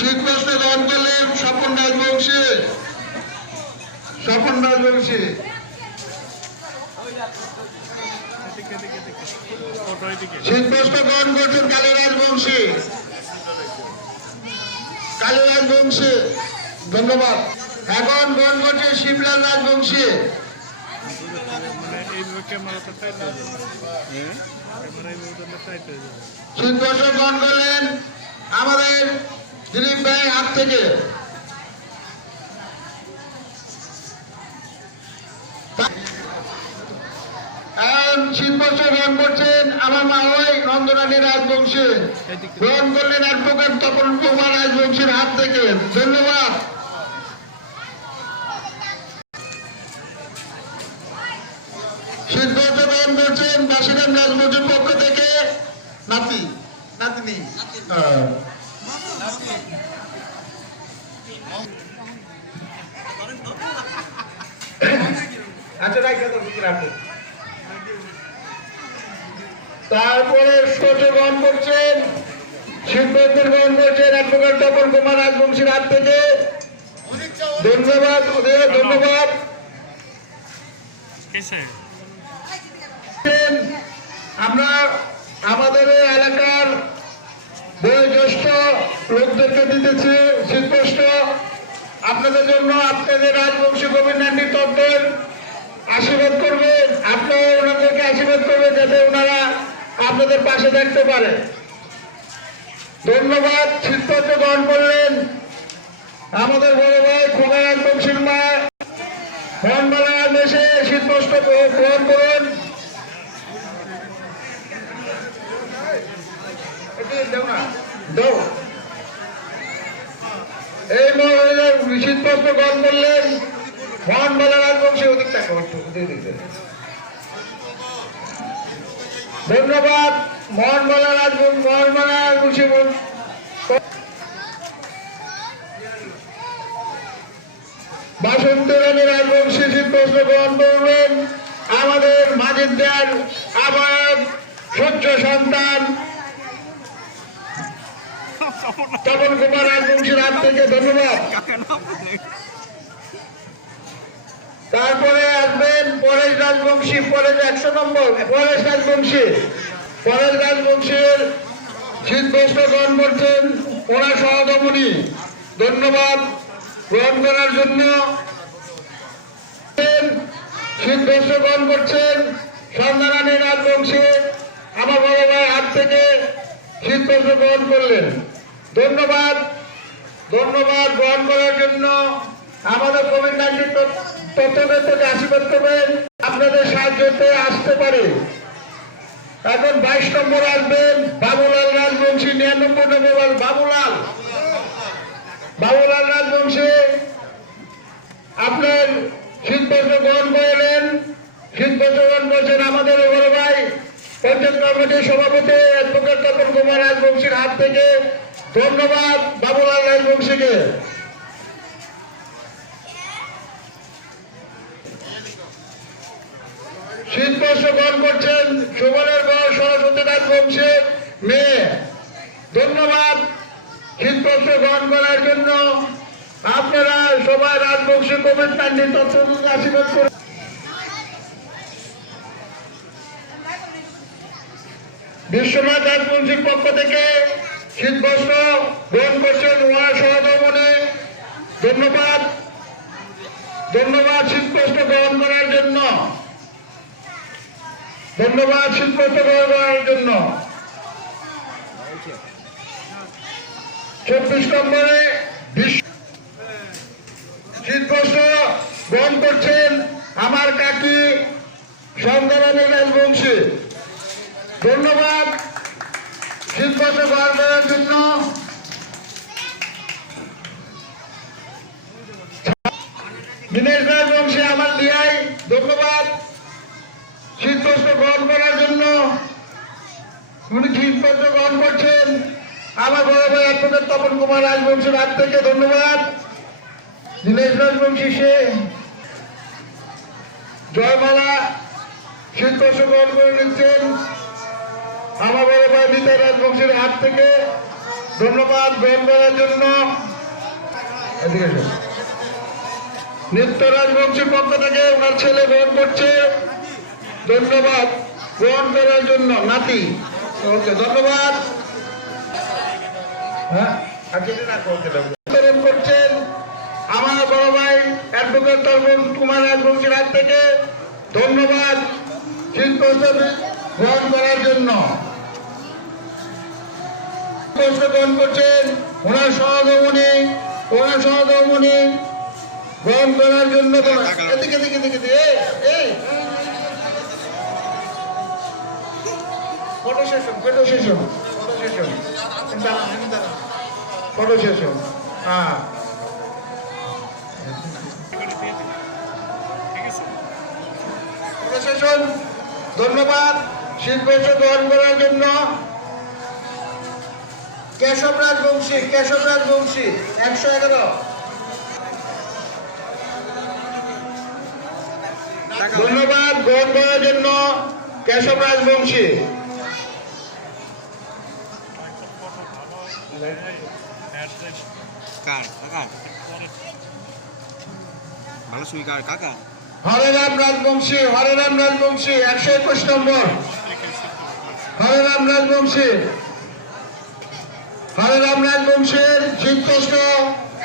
শীতবস্ত্র গ্রহণ করলেন স্বপন রাজবংশী। স্বপন রাজবংশী শীতবস্ত্র গ্রহণ করছেন কালী রাজবংশী। কালী রাজবংশী ধন্যবাদ। এখন গ্রহণ করছে শিবলাল রাজবংশী। শীতবস্ত্র গ্রহণ করলেন আমাদের দিলীপ ভাই হাত থেকে। শীতবস্ত্র গ্রহণ করছেন আমার মা ওই নন্দরানী রাজবংশী। গ্রহণ করলেন অ্যাডভোকেট তপন কুমার রাজবংশীর হাত থেকে। ধন্যবাদ। শীতবস্ত্র গ্রহণ করছেন বাসিরাম রাজবংশীর পক্ষ থেকে নাতি নাতিনি। তারপরে শোচ গ্রহণ করছেন শীতবস্ত্র গ্রহণ করছেন অ্যাডভোকেট তপন কুমার রাজবংশীর হাত থেকে। ধন্যবাদ ধন্যবাদ। আমরা আমাদের এলাকার বয়োজ্যেষ্ঠ লোকদেরকে দিতেছি শীতবস্ত্র আপনাদের জন্য। আপনাদের রাজবংশী কোভিড-19 তত্ত্বের আশীর্বাদ করবেন, আপনারা ওনাদেরকে আশীর্বাদ করবেন যাতে ওনারা আপনাদের পাশে থাকতে পারে। ধন্যবাদ। শীতবস্ত্র গ্রহণ করলেন আমাদের বড় ভাই খোকা রাজবংশীর মা মনমালা দেশে। শীতবস্ত্র গ্রহণ করুন। এই মহিলার শীতবস্ত্র গ্রহণ করলেন মনমালা রাজবংশী। ধন্যবাদ। মনমালা রাজবংশী বাসন্তী রানী রাজবংশী শীতবস্ত্র গ্রহণ করবেন আমাদের মাঝিদের আবার সহ্য সন্তান তপন কুমার রাজবংশীর হাত থেকে। ধন্যবাদ। তারপরে আসবেন পরেশ রাজবংশী। পরেশ 100 নম্বর পরেশ রাজবংশী। পরেশ রাজবংশীর শীতবস্ত্র গ্রহণ করছেন ওরা সহধমনী। ধন্যবাদ গ্রহণ করার জন্য। শীতবস্ত্র গ্রহণ করছেন সন্ধ্যারানী রাজবংশী আমার বড় ভাই হাত থেকে শীতবস্ত্র গ্রহণ করলেন। ধন্যবাদ ধন্যবাদ। গ্রহণ করার জন্য আমাদের কোভিড-19 তত্ত্বের থেকে আশীর্বাদ করবেন আপনাদের সাহায্যতে আসতে পারে। এখন 22 নম্বর আসবেন বাবুলাল রাজবংশী। 99 নম্বর বাবুলাল রাজবংশী আপনার শীতবস্ত্র গ্রহণ করলেন। শীতবস্ত্র গ্রহণ করছেন আমাদের বড় ভাই পঞ্চায়েত কমিটির সভাপতি অ্যাডভোকেট তপন কুমার রাজবংশীর হাত থেকে। ধন্যবাদ বাবুলাল রাজবংশীকে। শীতবস্ত্র গ্রহণ করছেন সুবলের বয়স সরস্বতী রাজবংশী মেয়ে। ধন্যবাদ। শীতবস্ত্র গ্রহণ করার জন্য আপনারা সবাই রাজবংশী কোভিড-19 তত্ত্ব আশীর্বাদ করুন। বিশ্বনাথ রাজবংশীর পক্ষ থেকে শীতবস্ত্র গ্রহণ করছেন ওনার সহধর্মণি। ধন্যবাদ ধন্যবাদ শীতবস্ত্র গ্রহণ করার জন্য। ধন্যবাদ শীতবস্ত্র গ্রহণ করার জন্য। 24 নম্বরে শীতবস্ত্র গ্রহণ করছেন আমার কাকি সন্ধ্যারানী রাজবংশী। ধন্যবাদ শীতবস্ত্র গ্রহণ করার জন্য। দীনেশ রাজবংশী আমার দিয়াই। ধন্যবাদ শীতবস্ত্র গ্রহণ করার জন্য। উনি শীতবস্ত্র গ্রহণ করছেন আমার বড় ভাই অ্যাডভোকেট তপন কুমার রাজবংশীর হাত থেকে। ধন্যবাদ দীনেশ রাজবংশী। সে জয়মালা শীতবস্ত্র গ্রহণ করে নিচ্ছেন আমার বড় ভাই নিতাই রাজবংশীর হাত থেকে। ধন্যবাদ গ্রহণ করার জন্য। এদিকে এসো। নিত্য রাজবংশীর পক্ষ থেকে ওনার ছেলে গ্রহণ করছে, ধন্যবাদ গ্রহণ করার জন্য। নাতি, ওকে ধন্যবাদ। হ্যাঁ বিতরণ করছেন আমার বড় ভাই অ্যাডভোকেট তরুণ কুমার রাজবংশীর হাত থেকে, ধন্যবাদ শীতবস্ত্র গ্রহণ করার জন্য। গ্রহণ করছেন ওনার সহধর্মণি গ্রহণ করার জন্য। এদিকে দিকে দিকে এই ফটো সেশন হ্যাঁ ধন্যবাদ শীতবস্ত্র গ্রহণ করার জন্য। কেশব রাজবংশী 111। ধন্যবাদ গ্রহণ করার জন্য কেশব রাজবংশী। হরেরাম রাজবংশী 121 নম্বর। হরেরাম রাজবংশীর শীতবস্ত্র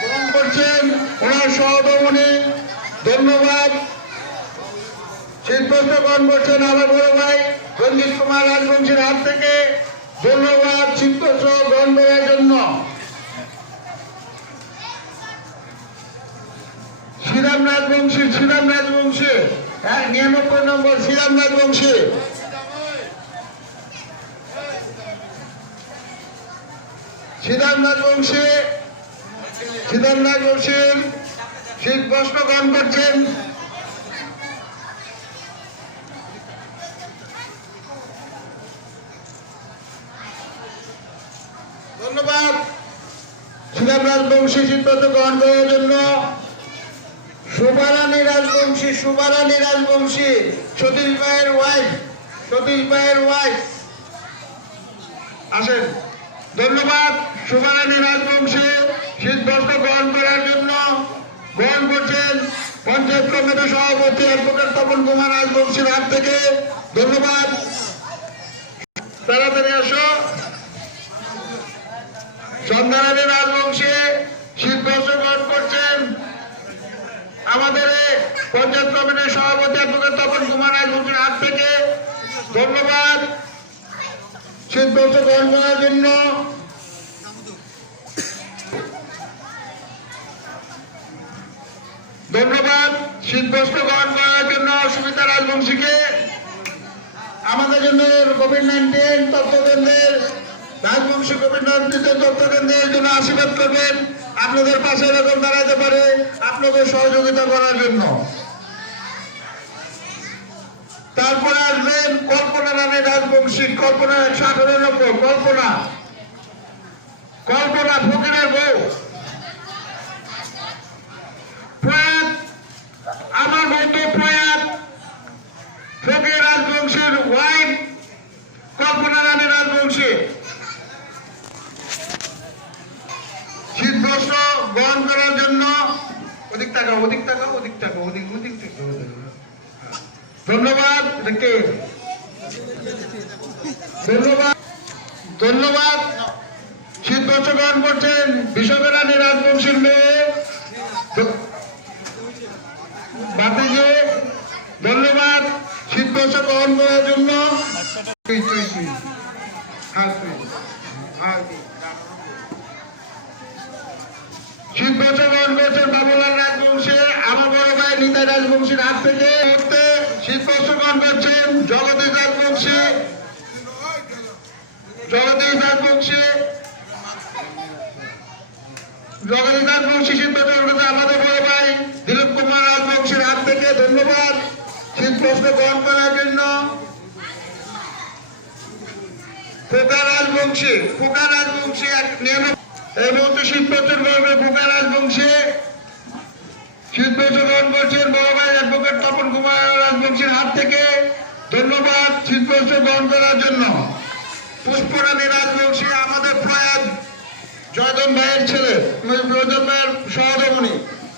গ্রহণ করছেন ওনার সহধর্মণি, ধন্যবাদ শীতবস্ত্র গ্রহণ করছেন আমার বড় ভাই রঞ্জিত কুমার রাজবংশীর হাত থেকে, ধন্যবাদ শীতবস্ত্র গ্রহণ করার জন্য। শ্রীরাম রাজবংশী 99 নম্বর। শ্রীরাম রাজবংশী শীতবস্ত্র গ্রহণ করছেন ধন্যবাদ শ্রীরাম রাজবংশী শীতবস্ত্র গ্রহণ করার জন্য। শোভারানী রাজবংশী সতীশ ভাইয়ের ওয়াইফ আসেন, ধন্যবাদ শোভারানী রাজবংশী শীতবস্ত্র গ্রহণ করার জন্য। গ্রহণ করছেন পঞ্চায়েত কমিটির সভাপতি অ্যাডভোকেট তপন কুমার রাজবংশীর হাত থেকে, ধন্যবাদ। তাড়াতাড়ি আসো। সন্ধ্যারানী রাজবংশী শীতবস্ত্র গ্রহণ করছেন আমাদের পঞ্চায়েত কমিটির সভাপতি অ্যাডভোকেট তপন কুমার রাজবংশীর হাত থেকে, ধন্যবাদ শীতবস্ত্র গ্রহণ করার জন্য। ধন্যবাদ শীতবস্ত্র গ্রহণ করার জন্য সুমিতা রাজবংশীকে। আমাদের জন্য কোভিড-19 তথ্যকেন্দ্রের রাজবংশী কোভিড-19 তথ্যকেন্দ্রের জন্য আশীর্বাদ করবেন, আপনাদের পাশে এরকম দাঁড়াতে পারে আপনাদের সহযোগিতা করার জন্য। তারপরে আসবেন কল্পনা রানী রাজবংশী, কল্পনা 118 নম্বর। কল্পনা ফকিরের বউ, প্রয়াত আমার বন্ধু প্রয়াত ফকির রাজবংশীর ওয়াইফ কল্পনা রানী রাজবংশী শীতবস্ত্র গ্রহণ করার জন্য। ওদিক টাকা ধন্যবাদ। ধন্যবাদ শীতবস্ত্র গ্রহণ করছেন বিশ্বকা রানী রাজবংশীর মেয়ে বাতিজি, ধন্যবাদ শীতবস্ত্র গ্রহণ করার জন্য। শীতবস্ত্র গ্রহণ করছেন বাবুলাল রাজবংশী আমার বড় ভাই নিতাই রাজবংশীর হাত থেকে। শীতবস্ত্র গ্রহণ করছেন জগদীশ রাজবংশী শীতবস্ত্র গ্রহণ করছেন আমাদের বড় ভাই দিলীপ কুমার রাজবংশীর হাত থেকে, ধন্যবাদ শীতবস্ত্র গ্রহণ করার জন্য। ফুকা রাজবংশী এই মুহূর্তে শীতবস্ত্র গ্রহণ ফুকা রাজবংশী শীতবস্ত্র গ্রহণ করছেন বড় ভাই অ্যাডভোকেট তপন কুমার রাজবংশীর হাত থেকে, ধন্যবাদ শীতবস্ত্র গ্রহণ করার জন্য। পুষ্পরানী রাজবংশী আমাদের প্রয়াত জয়দন ভাইয়ের ছেলে, জয়দন ভাইয়ের সহধর্মিণী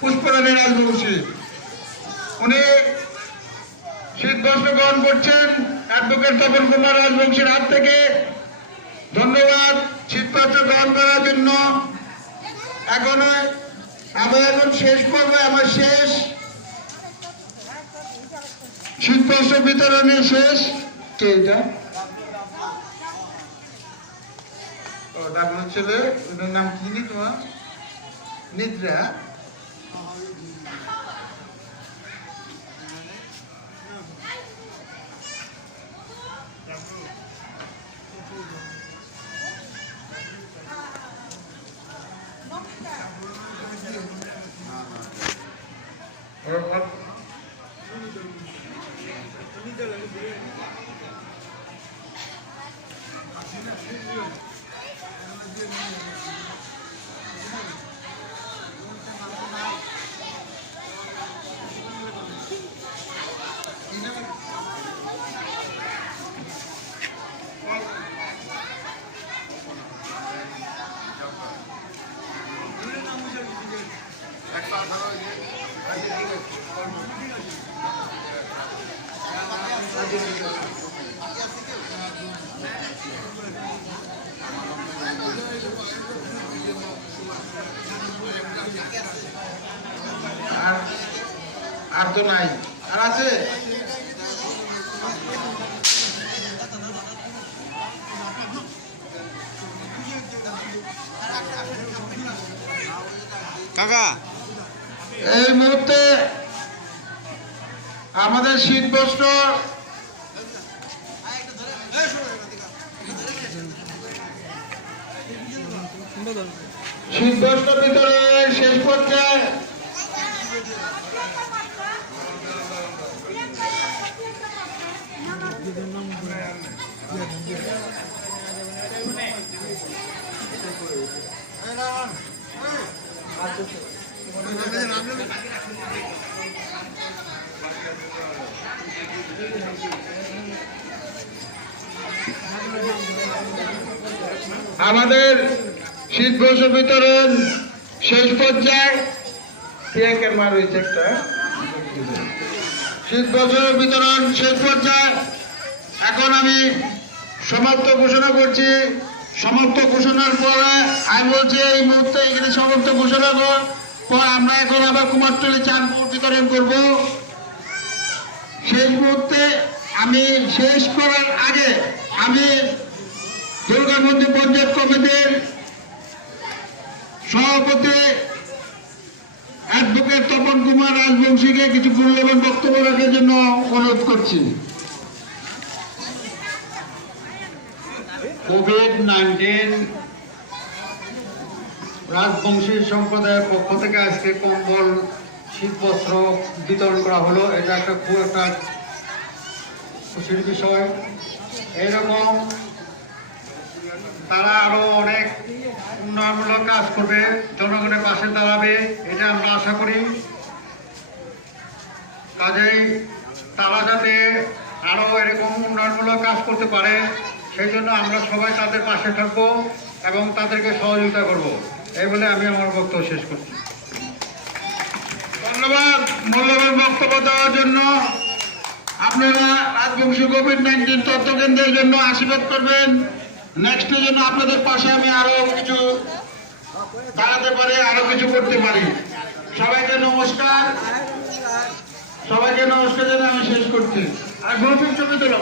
পুষ্পরানী রাজবংশী, উনি শীতবস্ত্র গ্রহণ করছেন অ্যাডভোকেট তপন কুমার রাজবংশীর হাত থেকে। ধন্যবাদ শীতবস্ত্র গ্রহণ করার জন্য। এখন শেষ পর্বে, আমার শেষ শীতবস্ত্র বিতরণের শেষ। কে এটা? ডাক্তার ছেলে, ওটার নাম কি নি তোমার? নিদ্রা। আর তো নাই, আর আছে? কাকা, এই মুহূর্তে আমাদের শীতবস্ত্র বিতরণের শেষ পর্যায়ে আমাদের শীতবস্ত্র বিতরণ শেষ পর্যায়ে। শীতবস্ত্র বিতরণ শেষ পর্যায়ে। এখন আমি সমাপ্ত ঘোষণা করছি। সমাপ্ত ঘোষণার পরে আমি বলছি এই মুহূর্তে এখানে সমাপ্ত ঘোষণা পর আমরা এখন আবার কুমারটুলি চাঁদ বিতরণ করব। শেষ মুহূর্তে আমি শেষ করার আগে আমি দুর্গা মন্দির পঞ্চায়েত কমিটির সভাপতি অ্যাডভোকেট তপন কুমার রাজবংশীকে কিছু মূল্যবান বক্তব্য রাখার জন্য অনুরোধ করছি। কোভিড-19 রাজবংশী সম্প্রদায়ের পক্ষ থেকে আজকে কম্বল, শীতবস্ত্র বিতরণ করা হলো। এটা খুব একটা খুশির বিষয়। এইরকম তারা আরো অনেক উন্নয়নমূলক কাজ করবে, জনগণের পাশে দাঁড়াবে, এটা আমরা আশা করি। কাজেই তারা যাতে আরো এরকম উন্নয়নমূলক কাজ করতে পারে সেই জন্য আমরা সবাই তাদের পাশে থাকবো এবং তাদেরকে সহযোগিতা করব। এই বলে আমি আমার বক্তব্য শেষ করছি। ধন্যবাদ মূল্যবান বক্তব্য দেওয়ার জন্য। আপনারা রাজবংশী কোভিড-19 তথ্য কেন্দ্রের জন্য আশীর্বাদ করবেন। নেক্সটের জন্য আপনাদের পাশে আমি আরো কিছু দাঁড়াতে পারি, আরো কিছু করতে পারি। সবাইকে নমস্কার। সবাইকে নমস্কার জানিয়ে আমি শেষ করছি। আর গ্রুপিং ছবি তোলা।